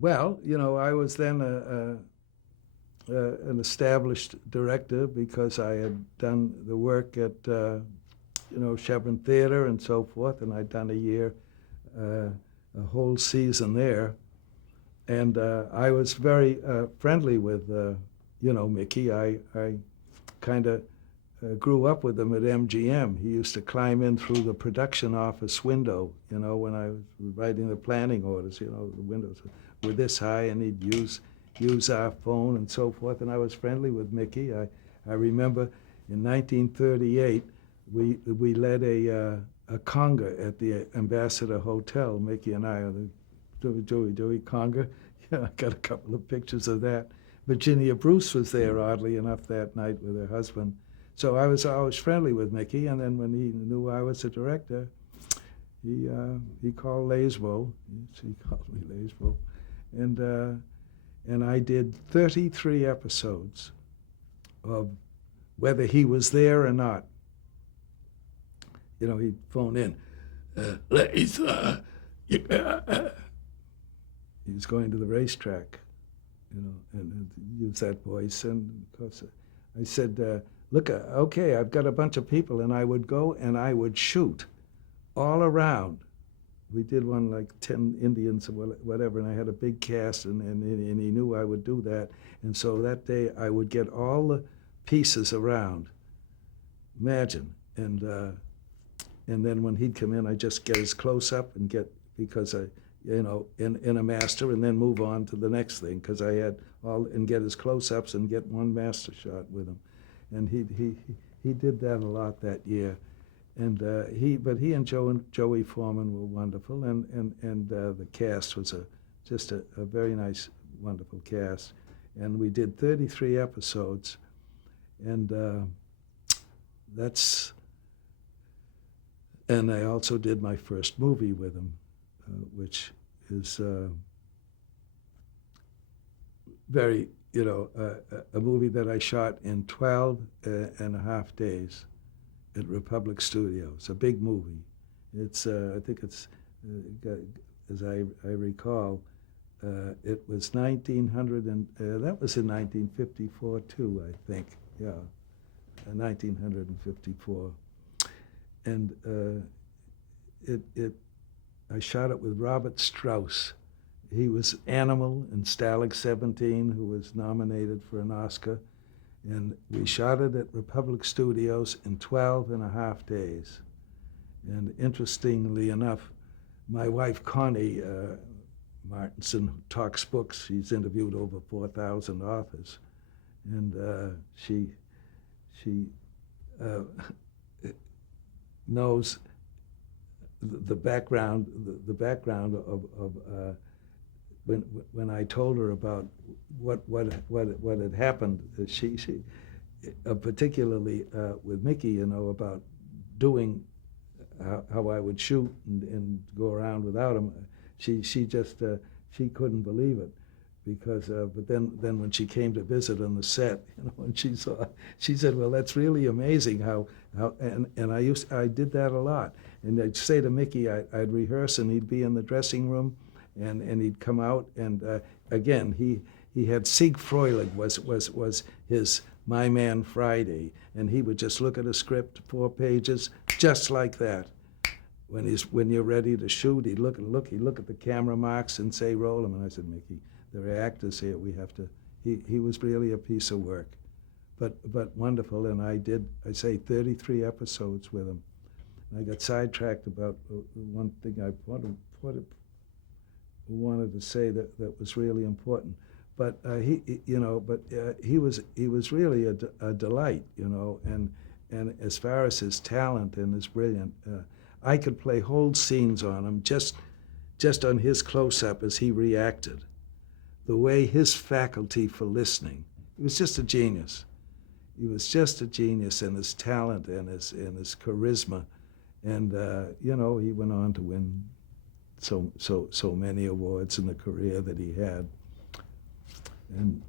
Well, I was then an established director because I had done the work at Chevron Theater and so forth, and I'd done a year, a whole season there, and I was very friendly with Mickey. I kind of grew up with him at MGM. He used to climb in through the production office window, when I was writing the planning orders. The windows were this high, and he'd use our phone and so forth. And I was friendly with Mickey. I remember in 1938 we led a conga at the Ambassador Hotel. Mickey and I, the Dewey conga. Yeah, I got a couple of pictures of that. Virginia Bruce was there, oddly enough, that night with her husband. So I was always friendly with Mickey, and then when he knew I was a director, he called Laisvo. He called me Laisvo, and I did 33 episodes of whether he was there or not. He'd phone in, Laisva, he was going to the racetrack, and use that voice. And of course, I said, look, okay, I've got a bunch of people, and I would go and I would shoot all around. We did one like 10 Indians or whatever, and I had a big cast, and he knew I would do that. And so that day I would get all the pieces around. Imagine. And then when he'd come in, I'd just get his close up and get, because I, in a master, and then move on to the next thing, because I had all, and get his close ups and get one master shot with him. And he did that a lot that year. And he and Joey Foreman were wonderful, and the cast was just a very nice, wonderful cast. And we did 33 episodes, and that's, and I also did my first movie with him, which is very, a movie that I shot in 12 and a half days at Republic Studios, a big movie. It's, I think it's, as I recall, it was 1900, and that was in 1954 too, I think, yeah, 1954. And I shot it with Robert Strauss. He was Animal in Stalag 17, who was nominated for an Oscar. And we shot it at Republic Studios in 12 and a half days. And interestingly enough, my wife Connie Martinson talks books. She's interviewed over 4,000 authors, and she uh, knows the background of when I told her about what had happened. She particularly with Mickey, about doing how I would shoot and go around without him. She just she couldn't believe it, because but then when she came to visit on the set, and she said, well, that's really amazing how and I did that a lot. And I'd say to Mickey, I'd rehearse, and he'd be in the dressing room, and he'd come out, and again he had Sieg Freulich was his My Man Friday, and he would just look at a script, 4 pages, just like that. When you're ready to shoot, he'd look at the camera marks and say, roll him. And I said, Mickey, there are actors here. We have to. He was really a piece of work, but wonderful. And I say 33 episodes with him. And I got sidetracked about one thing I wanted to say that was really important. But he was really a delight, and as far as his talent and his brilliant. I could play whole scenes on him, just on his close-up as he reacted. The way his faculty for listening, he was just a genius. He was just a genius in his talent and his charisma. And, he went on to win so many awards in the career that he had. And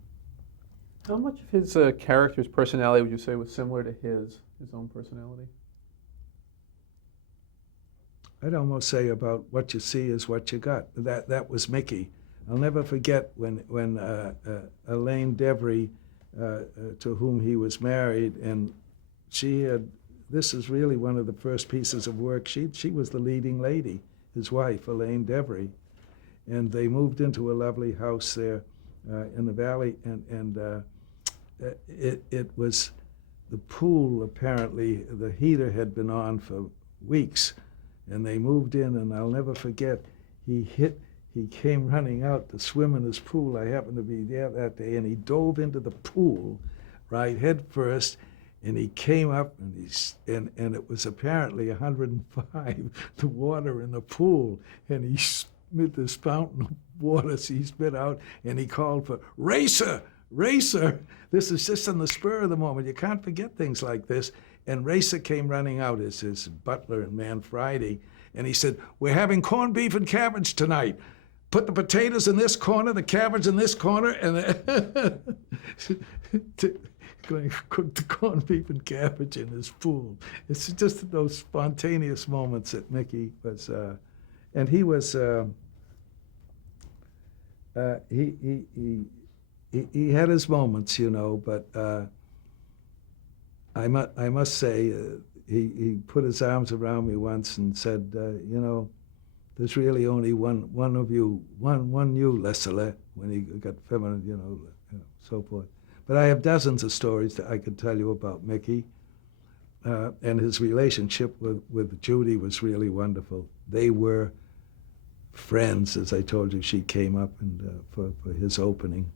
how much of his character's personality would you say was similar to his own personality? I'd almost say about what you see is what you got. That was Mickey, I'll never forget when Elaine Devery, to whom he was married, and she had, this is really one of the first pieces of work. She was the leading lady, his wife, Elaine Devery, and they moved into a lovely house there in the valley, and it was the pool. Apparently, the heater had been on for weeks, and they moved in, and I'll never forget. He came running out to swim in his pool. I happened to be there that day, and he dove into the pool, right, head first, and he came up, and it was apparently 105, the water in the pool, and he spit this fountain of water, so he spit out, and he called for, "Racer! Racer!" This is just on the spur of the moment. You can't forget things like this. And Racer came running out as his butler and man Friday, and he said, "We're having corned beef and cabbage tonight. Put the potatoes in this corner, the cabbage in this corner," and going to cook the corned beef and cabbage in his pool. It's just those spontaneous moments that Mickey was, and he was, he had his moments, you know, but I must say, he put his arms around me once and said, you know, there's really only one of you, one you, Leslie, when he got feminine, you know, so forth. But I have dozens of stories that I could tell you about Mickey, and his relationship with Judy was really wonderful. They were friends, as I told you. She came up and for his opening.